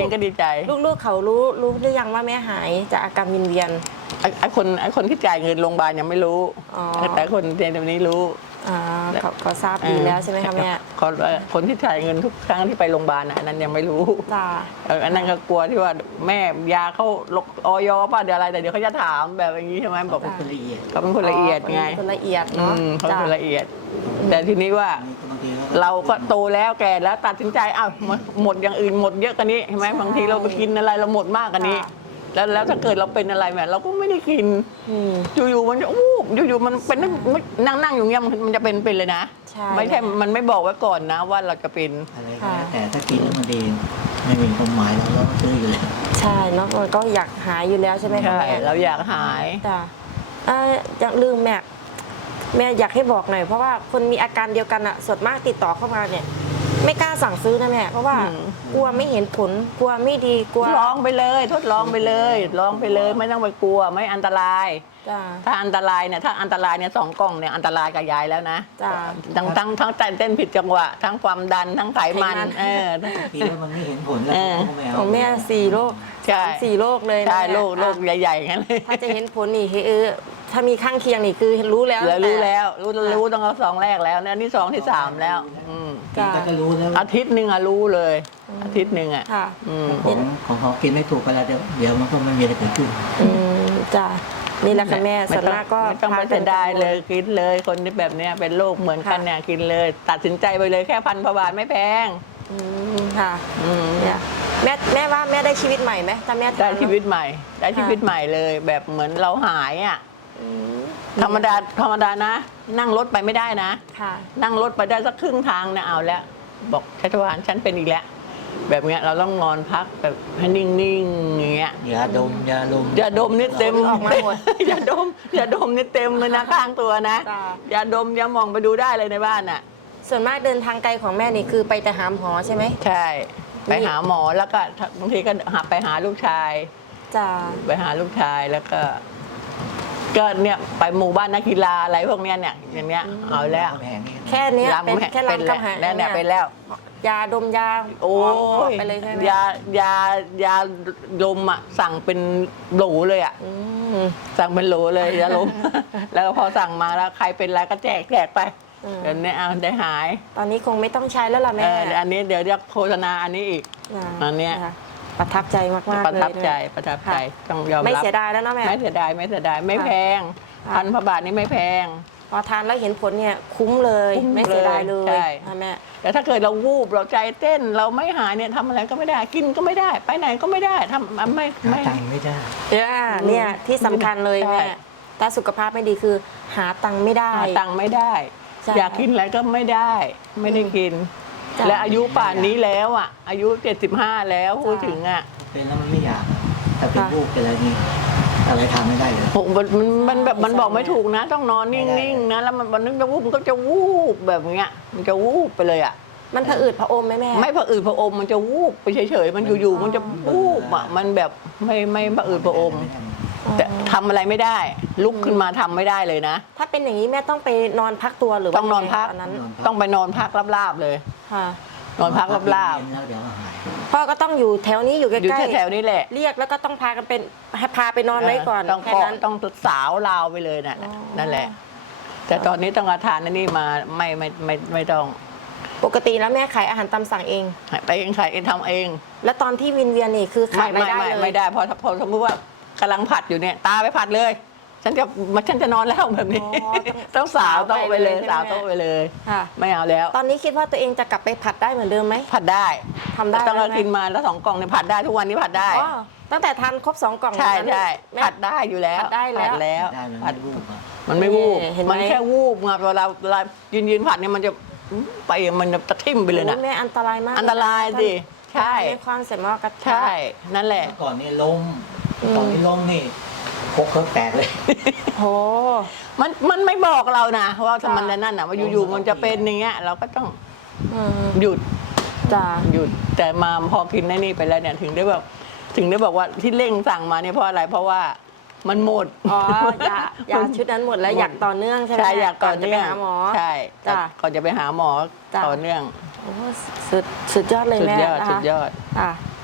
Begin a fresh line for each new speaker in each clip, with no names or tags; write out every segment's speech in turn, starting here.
ก็ดีใจ
ลูกๆเขารู้หรือยังว่าแม่หายจากอาการวิงเวียน
ไอ้คนที่จ่ายเงินโรงพยาบาลยังไม่รู้แต่คนเดี๋ยวนี้รู้
เขาทราบดีแล้วใช่ไหมคะแม่
คนที่จ่ายเงินทุกครั้งที่ไปโรงพยาบาลอันนั้นยังไม่รู้อันนั้นก็กลัวที่ว่าแม่ยาเข้าออยป่ะเดี๋ยวอะไรแต่เดี๋ยวเขาจะถามแบบอย่างนี้ใช่ไหมบอก
คนละเอียด
เขาเป็นคนละเอียดไง
คนละเอียดเนาะ
เขาเป็นคนละเอียดแต่ทีนี้ว่าเราก็โตแล้วแก่แล้วตัดสินใจอ้าวหมดอย่างอื่นหมดเยอะกันนี้ใช่ไหมบางทีเราไปกินอะไรเราหมดมากกันนี้แล้วถ้าเกิดเราเป็นอะไรแม่เราก็ไม่ได้กินอยู่ๆมันจะอยู่ๆมันเป็นนั่งอยู่เงี้ยมันจะเป็นเลยนะไม่ใช่มันไม่บอกไว้ก่อนนะว่าเราจะเป็น
อะไรแต่ถ้ากินแล้วมันดีไม่มีความหมายเราก็ซื้ออยู่เลย
ใช่เนาะมันก็อยากหายอยู่แล้วใช่ไหมคะแม่
เราอยากหาย
อย่างลืมแม่อยากให้บอกหน่อยเพราะว่าคนมีอาการเดียวกันอะส่วนมากติดต่อเข้ามาเนี่ยไม่กล้าสั่งซื้อนะแม่เพราะว่ากลัวไม่เห็นผลกลัวไม่ดีกลัว
ลองไปเลยทดลองไปเลยลองไปเลยไม่ต้องไปกลัวไม่อันตรายถ้าอันตรายเนี่ย2 กล่องเนี่ยอันตรายกับยายแล้วนะทั้งเต้นผิดจังหวะทั้งความดันทั้งไขมัน
ทีแล้วมันไม่เห็นผลแล้ว
ของแม่4 โรค4 โรคเลย
ใช่โรคใหญ่ๆงั้นเลย
ถ้าจะเห็นผลนี่ถ้ามีข้างเคียงนี่คือรู้แล้ว
รู้ต้องเอา2 แรกแล้วเนี่ยนี่2 ที่ 3แล้ว
ก็รู้แล้ว
อาทิตย์นึงรู้เลยอาทิตย์นึง
ของเขากินไม่ถูกเวลาเดี๋ยวมันก็ไม่มีอะไรเกิดขึ้น
จ้ะนี่แหละค่ะแม่ส่วนมากก็
ต้องไปเสียดายเลยกินเลยคนที่แบบเนี้ยเป็นโรคเหมือนกันเนี่ยกินเลยตัดสินใจไปเลยแค่1,000 บาทไม่แพง
ค่ะแม่ว่าแม่ได้ชีวิตใหม่ไหมถ้าแม่
ได้ชีวิตใหม่เลยแบบเหมือนเราหายอ่ะธรรมดานะนั่งรถไปไม่ได้นะนั่งรถไปได้สักครึ่งทางเนี่ยเอาแล้วบอกชัชวาลฉันเป็นอีกแล้วแบบเนี้ยเราต้องนอนพักแบบให้นิ่งๆอย่างเงี้ย
ยาดม
นี่เต็ม
ออกมาหมด
ยาดมนี่เต็มเลยนะข้างตัวนะยาดมยามองไปดูได้เลยในบ้านน่ะ
ส่วนมากเดินทางไกลของแม่นี่คือไปแต่หาหมอใช่ไหม
ใช่ไปหาหมอแล้วก็บางทีก็ไปหาลูกชายไปหาลูกชายแล้วก็เนี่ยไปหมู่บ้านนักกีฬาอะไรพวกเนี้ยเนี่ยอย่างเนี้ยเอาแล้ว
แค่นี้เป็นแค่รำกำแหง
เนี่ยเป็นแล้ว
ยาดมยา
โอ้ย
ไปเลยใช่ไหม
ยาดมอ่ะสั่งเป็นโหลเลยอ่ะสั่งเป็นโหลเลยยาดมแล้วพอสั่งมาแล้วใครเป็นอะไรก็แจกไปเดี๋ยวนี้เอาได้หาย
ตอนนี้คงไม่ต้องใช้แล้วล่ะแม่
อันนี้เดี๋ยวจะโฆษณาอันนี้อีกอันนี้
ประทับใจมากๆเลย
ประทับใจต้องยอมรับ
ไม่เสียดายแล้วนะแม่
ไม่เสียดายไม่แพง1,000 บาทนี่ไม่แพง
พอทานแล้วเห็นผลเนี่ยคุ้มเลยไม่เสียดายเลย
ใช่
แม่
แต่ถ้าเกิดเราวูบเราใจเต้นเราไม่หายเนี่ยทำอะไรก็ไม่ได้กินก็ไม่ได้ไปไหนก็ไม่ได้ทำไม่
ตังไม่ได้
เนี่ยที่สำคัญเลยแม่ถ้าสุขภาพไม่ดีคือหาตังไม่ได้
อยากกินอะไรก็ไม่ได้กินและอายุป่านนี้แล้วอ่ะอายุ75แล้วพูดถึงอ่ะ
เป็นแล้วมันไม่อยากแต่เป็นวูบเป็นอะไรนี่อะไรทำไม่ได้เลย
มันแบบมันบอกไม่ถูกนะต้องนอนนิ่งๆนะแล้วมันนึกจะวูบมันก็จะวูบแบบเงี้ยมันจะวูบไปเลยอ่ะ
มันผะอืดผะอมไหมแม่
ไม่ผะอืดผะอมมันจะวูบไปเฉยๆมันอยู่ๆมันจะวูบอ่ะมันแบบไม่ผะอืดผะอมแต่ทำอะไรไม่ได้ลุกขึ้นมาทำไม่ได้เลยนะ
ถ้าเป็นอย่างนี้แม่ต้องไปนอนพักตัวหรือ
ต้องนอนพัก
นั้น
ต้องไปนอนพักลาบๆเลยนอนพักลาบ
ๆพ่อก็ต้องอยู่แถวนี้อยู่ใกล้
ๆแถวนี้แหละ
เรียกแล้วก็ต้องพากันเป็นให้พาไปนอนไว้ก่อน
แค่นั้นต้องสาวลาวไปเลยนั่นแหละแต่ตอนนี้ต้องอาทานนี่มาไม่ต้อง
ปกติแล้วแม่ขายอาหารตามสั่งเอง
ไปเองขายเองทำเอง
แล้วตอนที่วินเวียนนี่คือขายไม่ได้เลย
ไม่ได้พอสมมติว่ากำลังผัดอยู่เนี่ยตาไปผัดเลยฉันจะนอนแล้วแบบนี้ต้องสาวโต๊ะไปเลยสาวโต๊ะไปเลยไม่เอาแล้ว
ตอนนี้คิดว่าตัวเองจะกลับไปผัดได้เหมือนเดิมไหม
ผัดได้
ทำได้
ต้องกินมาแล้ว2 กล่องเนี่ยผัดได้ทุกวันนี้ผัดได้
ตั้งแต่ทานครบ2 กล่อง
ใช่ผัดได้อยู่แล้ว
ผัดได้
แล้วผัดมันไม่วูบมันแค่วูบไงเวลายืนผัดเนี่ยมันจะไปมันจะทิ่มไปเลยนะ
แม่อันตรายมาก
อันตรายสิใช่
ความเสียมากระ
ใช่นั่นแหละ
ก่อนนี่ล้มนี่พกเครื่องแตกเลย
โอ้
มันไม่บอกเรานะว่าทำมันนั่นน่ะว่าอยู่ๆมันจะเป็นอย่างเงี้ยเราก็ต้องหยุดแต่มาพอกินนี่ไปแล้วเนี่ยถึงได้บอกว่าที่เร่งสั่งมาเนี่ยเพราะอะไรเพราะว่ามันหมด
ยาชุดนั้นหมดแล้วอยากต่อเนื่องใช่ไหม
ใช่อยากต่อเนื่องใช่ก่อนจะไปหาหมอต่อเนื่อง
สุดยอดเลยแม่
สุดยอด
แ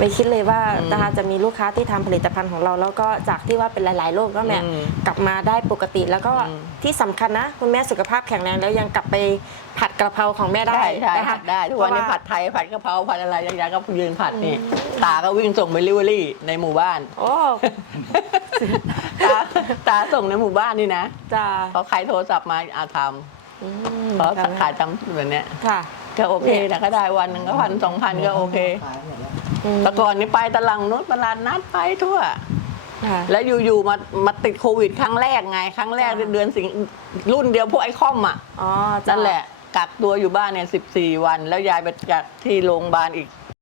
ไม่คิดเลยว่าจะมีลูกค้าที่ทำผลิตภัณฑ์ของเรา แล้วก็จากที่ว่าเป็นหลายๆโรคก็แม่กลับมาได้ปกติ แล้วก็ที่สำคัญนะคุณแม่สุขภาพแข็งแรงแล้วยังกลับไปผัดกระเพราของแม่ได้
ใช่
นะคะ
ได้ทุกวันนี้ผัดไทยผัดกะเพราผัดอะไรยายก็ยืนผัดนี่ตาก็วิ่งส่งไปลิเวอรี่ในหมู่บ้าน
โอ้
ตาส่งในหมู่บ้านนี่นะ
จ้า
พอใครโทรศัพท์มาอาทำเพราะขายทำแบบเนี้ย
ค่ะ
ก็โอเคนะก็ได้วันหนึ่งก็1,000-2,000ก็โอเค
ขายหมดแล้ว
แต่ก่อนนี้ไปตลาดนู้นตลาดนัดไปทั่ว
ค่ะ
แล้วอยู่ๆมาติดโควิดครั้งแรกไง ครั้งแรกเดือนสิงรุ่นเดียวพวกไอ้คอมอ่ะ
อ๋อจ้า
นั่นแหละกักตัวอยู่บ้านเนี่ย14 วัน แล้วยายไปกักที่โรงพยาบาลอีก